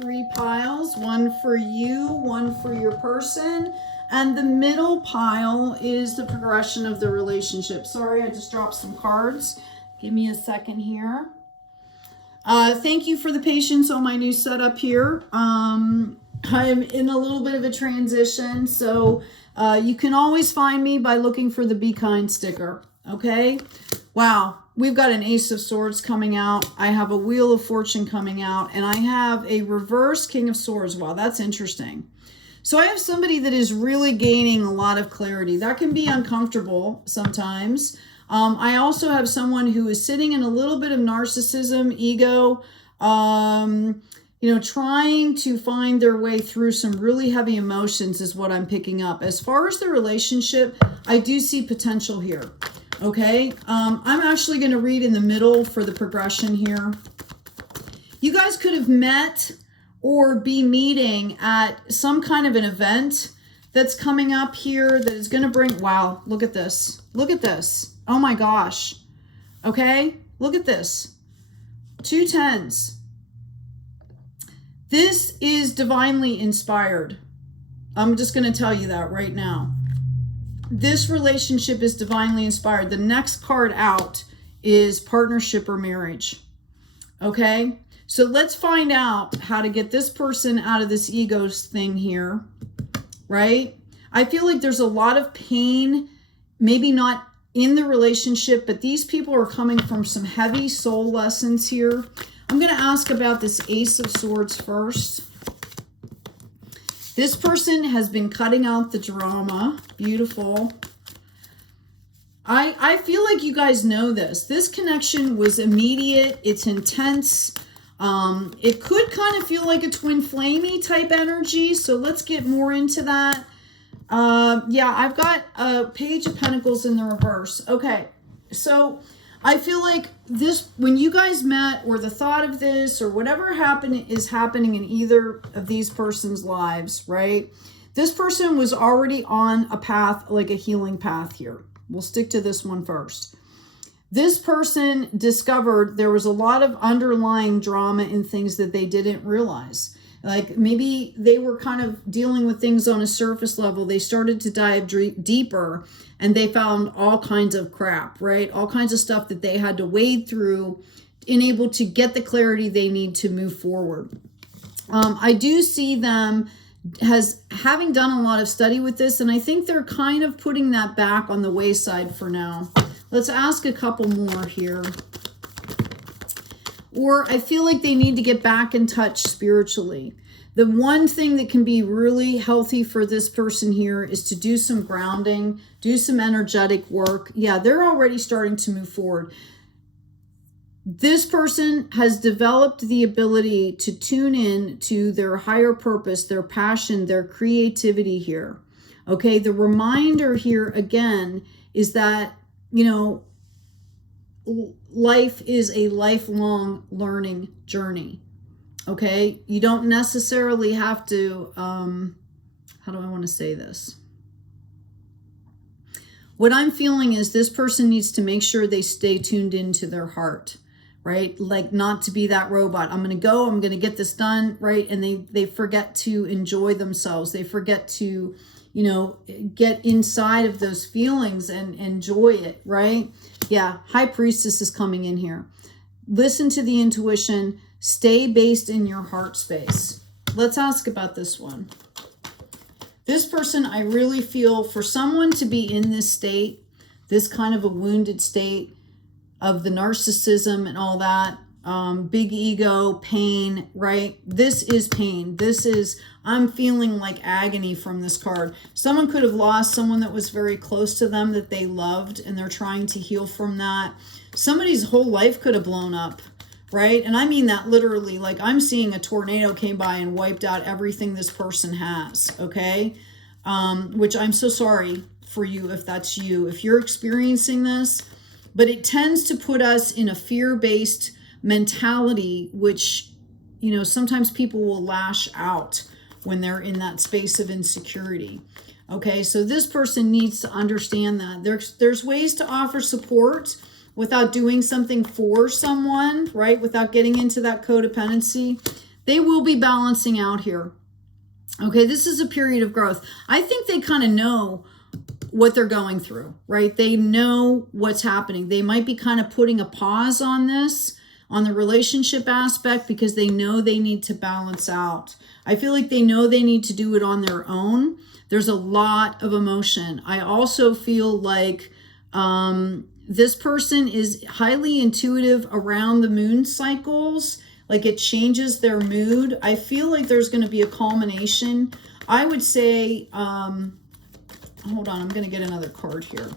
3 piles, one for you, one for your person, and the middle pile is the progression of the relationship. Sorry, I just dropped some cards. Give me a second here. Thank you for the patience on my new setup here. I'm in a little bit of a transition, so you can always find me by looking for the Be Kind sticker, okay? Wow, we've got an Ace of Swords coming out. I have a Wheel of Fortune coming out, and I have a reverse King of Swords. Wow, that's interesting. So I have somebody that is really gaining a lot of clarity. That can be uncomfortable sometimes. I also have someone who is sitting in a little bit of narcissism, ego, you know, trying to find their way through some really heavy emotions is what I'm picking up. As far as the relationship, I do see potential here. Okay, I'm actually going to read in the middle for the progression here. You guys could have met or be meeting at some kind of an event that's coming up here that is going to bring, wow, look at this. Look at this. Oh my gosh. Okay, look at this. 2 10s. This is divinely inspired. I'm just going to tell you that right now. This relationship is divinely inspired. The next card out is partnership or marriage. Okay, so let's find out how to get this person out of this ego thing here, right? I feel like there's a lot of pain, maybe not in the relationship, but these people are coming from some heavy soul lessons here. I'm going to ask about this Ace of Swords first. This person has been cutting out the drama. Beautiful. I feel like you guys know this. This connection was immediate. It's intense. It could kind of feel like a twin flamey type energy. So let's get more into that. Yeah, I've got a Page of Pentacles in the reverse. Okay, so I feel like this, when you guys met, or the thought of this, or whatever is happening in either of these person's lives, right? This person was already on a path, like a healing path here. We'll stick to this one first. This person discovered there was a lot of underlying drama in things that they didn't realize. Like maybe they were kind of dealing with things on a surface level. They started to dive deeper and they found all kinds of crap, right? All kinds of stuff that they had to wade through and able to get the clarity they need to move forward. I do see them as having done a lot of study with this, and I think they're kind of putting that back on the wayside for now. Let's ask a couple more here. Or I feel like they need to get back in touch spiritually. The one thing that can be really healthy for this person here is to do some grounding, do some energetic work. Yeah, they're already starting to move forward. This person has developed the ability to tune in to their higher purpose, their passion, their creativity here. Okay, the reminder here again is that, you know, life is a lifelong learning journey. Okay, you don't necessarily have to, how do I want to say this? What I'm feeling is this person needs to make sure they stay tuned into their heart, right? Like not to be that robot. I'm going to go, I'm going to get this done, right? And they forget to enjoy themselves. They forget to, you know, get inside of those feelings and enjoy it, right? Yeah, High Priestess is coming in here. Listen to the intuition. Stay based in your heart space. Let's ask about this one. This person, I really feel for someone to be in this state, this kind of a wounded state of the narcissism and all that, big ego, pain, right? This is pain. This is, I'm feeling like agony from this card. Someone could have lost someone that was very close to them that they loved, and they're trying to heal from that. Somebody's whole life could have blown up, right? And I mean that literally. Like I'm seeing a tornado came by and wiped out everything this person has, okay? Which I'm so sorry for you if that's you, if you're experiencing this. But it tends to put us in a fear-based mentality, which, you know, sometimes people will lash out when they're in that space of insecurity. Okay, so this person needs to understand that. There's ways to offer support without doing something for someone, right? Without getting into that codependency. They will be balancing out here. Okay, this is a period of growth. I think they kind of know what they're going through, right? They know what's happening. They might be kind of putting a pause on this, on the relationship aspect, because they know they need to balance out. I feel like they know they need to do it on their own. There's a lot of emotion. I also feel like this person is highly intuitive around the moon cycles. Like it changes their mood. I feel like there's going to be a culmination. I would say, hold on, I'm going to get another card here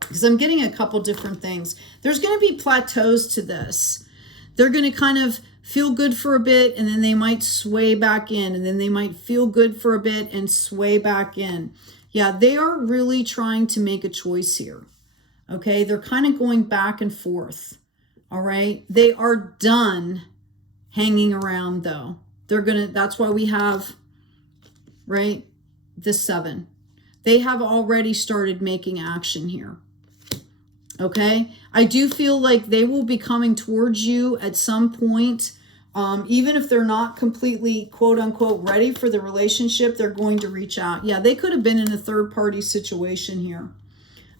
because I'm getting a couple different things. There's going to be plateaus to this. They're going to kind of feel good for a bit, and then they might sway back in, and then they might feel good for a bit and sway back in. Yeah, they are really trying to make a choice here. Okay, they're kind of going back and forth. All right, they are done hanging around though. That's why we have, right, the 7. They have already started making action here. Okay, I do feel like they will be coming towards you at some point. Even if they're not completely quote unquote ready for the relationship, they're going to reach out. Yeah, they could have been in a third party situation here.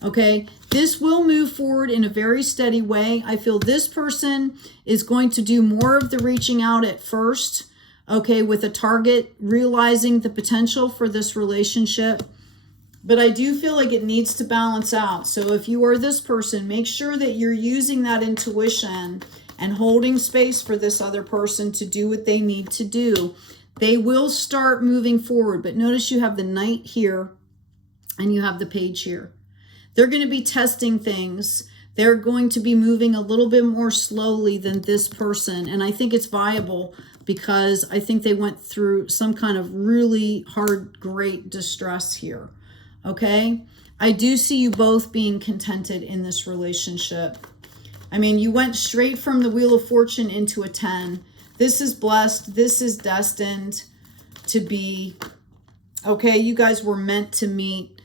Okay, this will move forward in a very steady way. I feel this person is going to do more of the reaching out at first, okay, with a target, realizing the potential for this relationship. But I do feel like it needs to balance out. So if you are this person, make sure that you're using that intuition and holding space for this other person to do what they need to do. They will start moving forward. But notice you have the Knight here and you have the Page here. They're going to be testing things. They're going to be moving a little bit more slowly than this person. And I think it's viable because I think they went through some kind of really hard, great distress here. Okay? I do see you both being contented in this relationship. I mean, you went straight from the Wheel of Fortune into a 10. This is blessed. This is destined to be. Okay, you guys were meant to meet.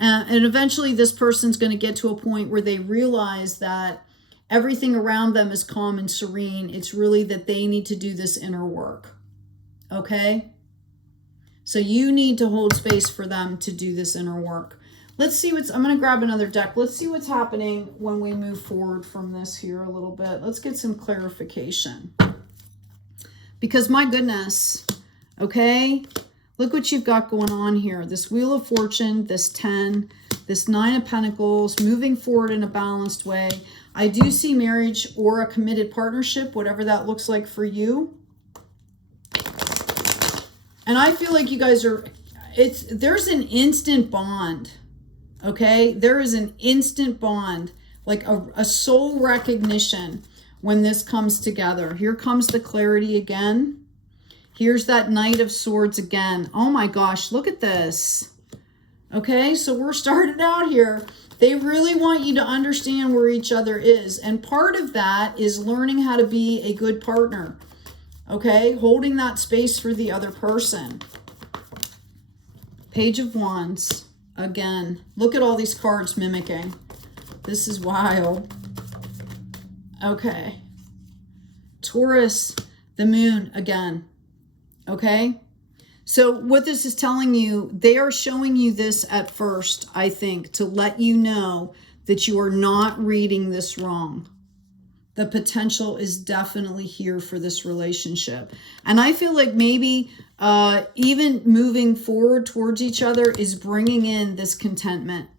And eventually this person's going to get to a point where they realize that everything around them is calm and serene. It's really that they need to do this inner work. Okay? So you need to hold space for them to do this inner work. Let's see I'm going to grab another deck. Let's see what's happening when we move forward from this here a little bit. Let's get some clarification. Because my goodness, okay? Look what you've got going on here. This Wheel of Fortune, this 10, this 9 of Pentacles, moving forward in a balanced way. I do see marriage or a committed partnership, whatever that looks like for you. And I feel like you guys are, there's an instant bond. Okay, there is an instant bond, like a soul recognition when this comes together. Here comes the clarity again. Here's that Knight of Swords again. Oh my gosh, look at this. Okay, so we're starting out here. They really want you to understand where each other is. And part of that is learning how to be a good partner. Okay, holding that space for the other person. Page of Wands. Again, look at all these cards mimicking. This is wild. Okay. Taurus, the Moon again. Okay. So what this is telling you, they are showing you this at first, I think, to let you know that you are not reading this wrong. The potential is definitely here for this relationship. And I feel like maybe even moving forward towards each other is bringing in this contentment.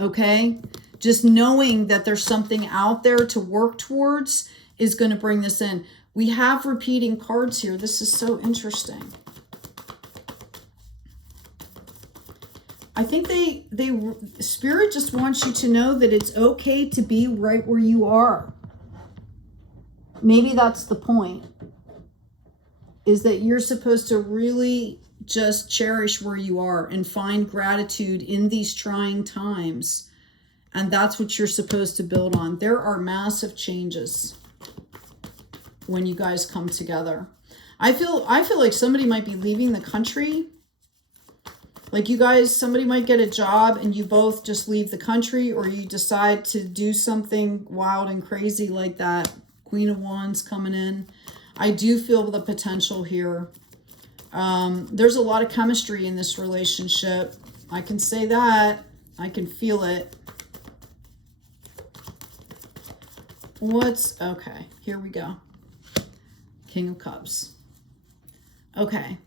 Okay? Just knowing that there's something out there to work towards is going to bring this in. We have repeating cards here. This is so interesting. I think Spirit just wants you to know that it's okay to be right where you are. Maybe that's the point, is that you're supposed to really just cherish where you are and find gratitude in these trying times. And that's what you're supposed to build on. There are massive changes when you guys come together. I feel like somebody might be leaving the country. Like you guys, somebody might get a job and you both just leave the country, or you decide to do something wild and crazy like that. Queen of Wands coming in. I do feel the potential here. There's a lot of chemistry in this relationship. I can say that. I can feel it. Okay, here we go. King of Cups. Okay.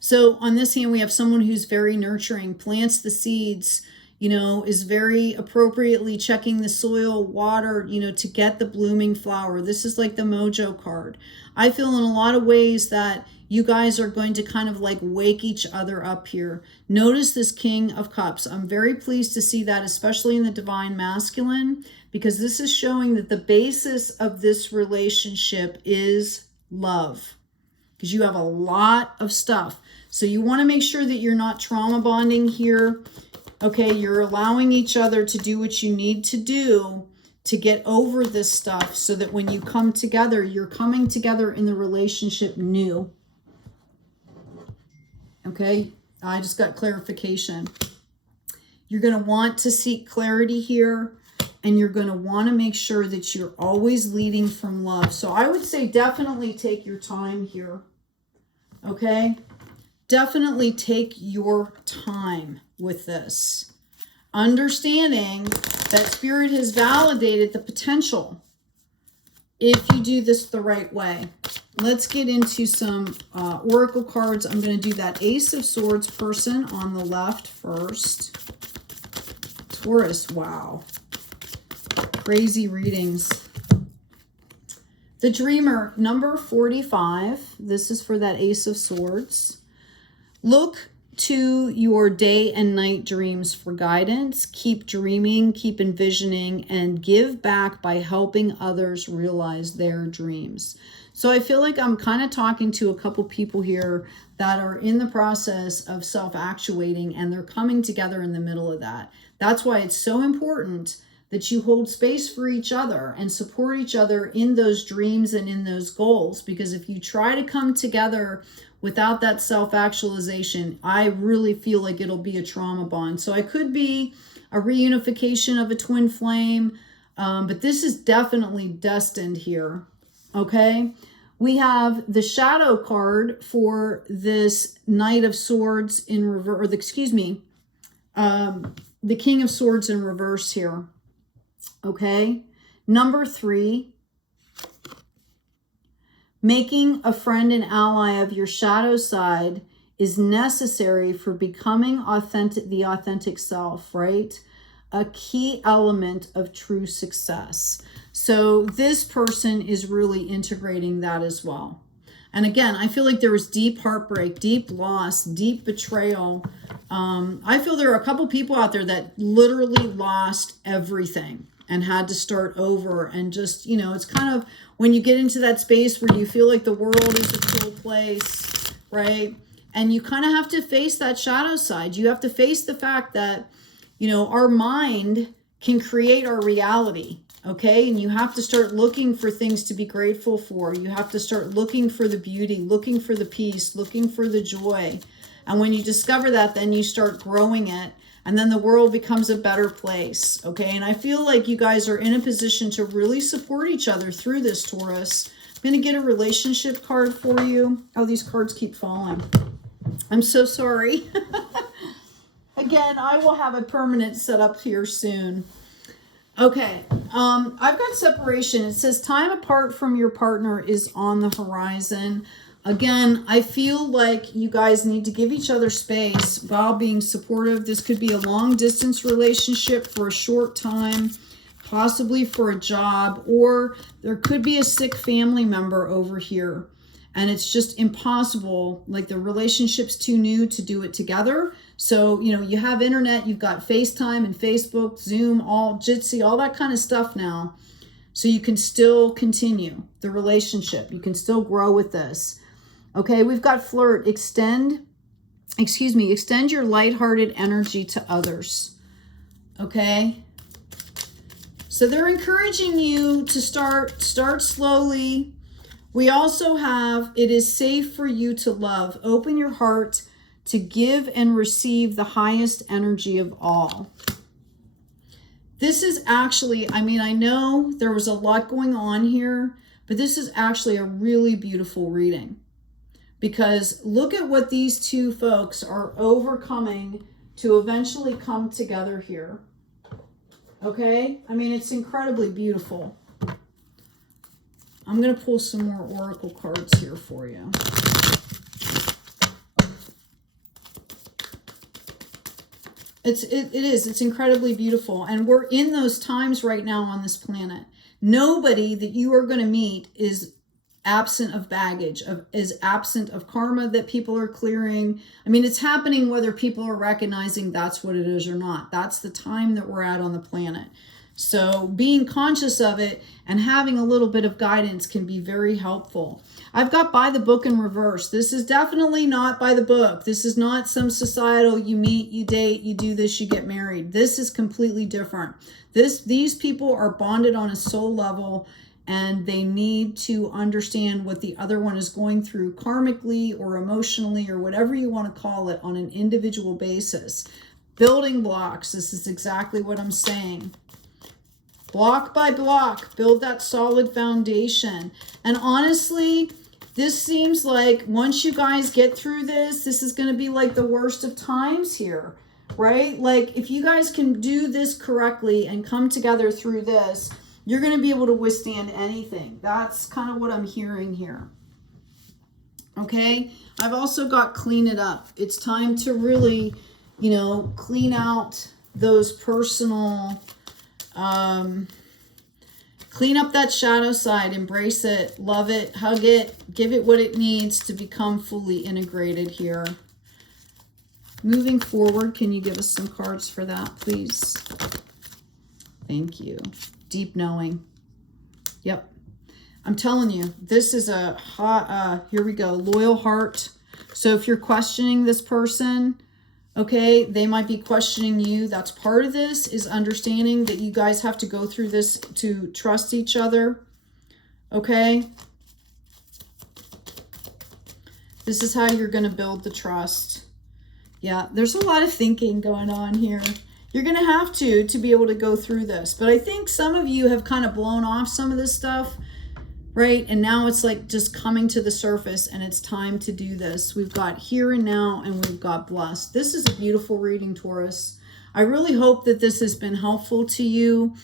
So on this hand, we have someone who's very nurturing, plants the seeds, you know, is very appropriately checking the soil, water, you know, to get the blooming flower. This is like the mojo card. I feel in a lot of ways that you guys are going to kind of like wake each other up here. Notice this King of Cups. I'm very pleased to see that, especially in the divine masculine, because this is showing that the basis of this relationship is love, because you have a lot of stuff. So you want to make sure that you're not trauma bonding here. Okay, you're allowing each other to do what you need to do to get over this stuff, so that when you come together, you're coming together in the relationship new. Okay, I just got clarification. You're going to want to seek clarity here, and you're going to want to make sure that you're always leading from love. So I would say definitely take your time here. Okay, definitely take your time with this, understanding that Spirit has validated the potential if you do this the right way. Let's get into some oracle cards. I'm going to do that Ace of Swords person on the left first. Taurus, wow. Crazy readings. The Dreamer, number 45. This is for that Ace of Swords. Look to your day and night dreams for guidance. Keep dreaming, keep envisioning, and give back by helping others realize their dreams. So I feel like I'm kind of talking to a couple people here that are in the process of self-actuating, and they're coming together in the middle of that. That's why it's so important that you hold space for each other and support each other in those dreams and in those goals. Because if you try to come together without that self-actualization, I really feel like it'll be a trauma bond. So it could be a reunification of a twin flame, but this is definitely destined here. Okay, we have the Shadow card for this Knight of Swords in reverse, the King of Swords in reverse here. Okay, number 3. Making a friend and ally of your shadow side is necessary for becoming the authentic self, right? A key element of true success. So this person is really integrating that as well. And again, I feel like there was deep heartbreak, deep loss, deep betrayal. I feel there are a couple people out there that literally lost everything and had to start over. And just, you know, it's kind of when you get into that space where you feel like the world is a cruel place, right? And you kind of have to face that shadow side. You have to face the fact that, you know, our mind can create our reality, okay? And you have to start looking for things to be grateful for. You have to start looking for the beauty, looking for the peace, looking for the joy. And when you discover that, then you start growing it. And then the world becomes a better place, okay? And I feel like you guys are in a position to really support each other through this, Taurus. I'm going to get a relationship card for you. Oh, these cards keep falling. I'm so sorry. Again, I will have a permanent setup here soon. Okay, I've got separation. It says time apart from your partner is on the horizon. Again, I feel like you guys need to give each other space while being supportive. This could be a long distance relationship for a short time, possibly for a job, or there could be a sick family member over here. And it's just impossible, like the relationship's too new to do it together. So, you know, you have internet, you've got FaceTime and Facebook, Zoom, all Jitsi, all that kind of stuff now. So you can still continue the relationship. You can still grow with this. Okay, we've got flirt, extend your lighthearted energy to others. Okay. So they're encouraging you to start slowly. We also have, it is safe for you to love. Open your heart to give and receive the highest energy of all. This is actually, I mean, I know there was a lot going on here, But this is actually a really beautiful reading, because look at what these two folks are overcoming to eventually come together here. Okay? I mean, it's incredibly beautiful. I'm going to pull some more oracle cards here for you. It is. It's incredibly beautiful. And we're in those times right now on this planet. Nobody that you are going to meet is absent of baggage, is absent of karma that people are clearing. I mean, it's happening whether people are recognizing that's what it is or not. That's the time that we're at on the planet. So being conscious of it and having a little bit of guidance can be very helpful. I've got by the book in reverse. This is definitely not by the book. This is not some societal, you meet, you date, you do this, you get married. This is completely different. These people are bonded on a soul level, and they need to understand what the other one is going through karmically or emotionally or whatever you want to call it on an individual basis. Building blocks. This is exactly what I'm saying. Block by block, build that solid foundation. And honestly, this seems like once you guys get through this, this is going to be like the worst of times here, right? Like if you guys can do this correctly and come together through this, you're going to be able to withstand anything. That's kind of what I'm hearing here. Okay? I've also got clean it up. It's time to really, you know, clean out those personal... clean up that shadow side, embrace it, love it, hug it, give it what it needs to become fully integrated here. Moving forward, can you give us some cards for that, please? Thank you. Deep knowing. Yep. I'm telling you, this is a hot, here we go, loyal heart. So if you're questioning this person, okay, they might be questioning you. That's part of this, is understanding that you guys have to go through this to trust each other. Okay? This is how you're going to build the trust. Yeah, there's a lot of thinking going on here. You're going to be able to go through this. But I think some of you have kind of blown off some of this stuff, right? And now it's like just coming to the surface, and it's time to do this. We've got here and now, and we've got blessed. This is a beautiful reading, Taurus. I really hope that this has been helpful to you.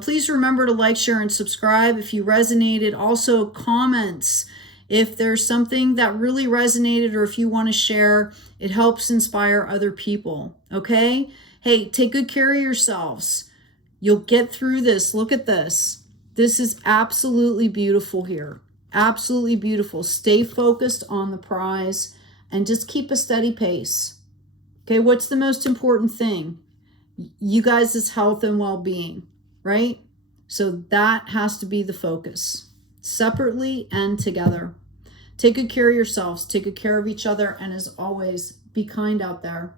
Please remember to like, share, and subscribe if you resonated. Also, comments. If there's something that really resonated or if you want to share, it helps inspire other people, okay? Hey, take good care of yourselves. You'll get through this. Look at this. This is absolutely beautiful here. Absolutely beautiful. Stay focused on the prize and just keep a steady pace. Okay, what's the most important thing? You guys' health and well-being, right? So that has to be the focus, separately and together. Take good care of yourselves. Take good care of each other. And as always, be kind out there.